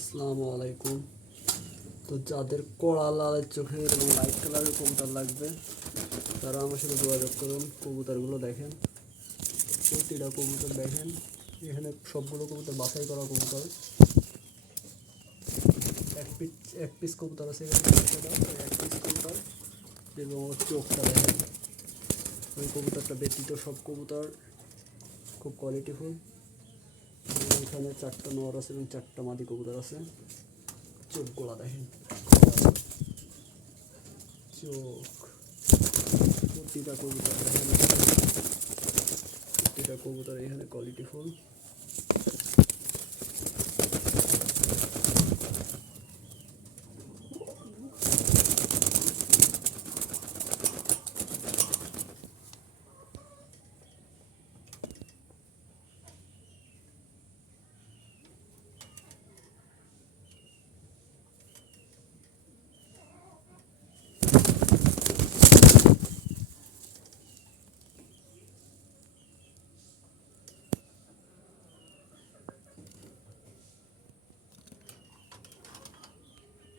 আসসালামু আলাইকুম। তো যাদের কড়া লালের চোখের এবং লাইট কালারের কবুতর লাগবে, তারা আমার সাথে যোগাযোগ করুন। কবুতরগুলো দেখেন। প্রতিটা কবুতর দেখেন। এখানে সবগুলো কবুতর বাছাই করা কবুতর। এক পিস এক পিস কবুতর আছে এখানে। এক পিস কবুতর এবং চোখটা দেখেন। ওই কবুতরটা ব্যতীত সব কবুতর খুব কোয়ালিটিফুল এখানে চারটা নর আছে এবং চারটা মাদি কবুতর আছে। চোখ গোলা দেখেন। চোখ। প্রতিটা কবুতর প্রতিটা কবুতর এখানে কোয়ালিটি ফুল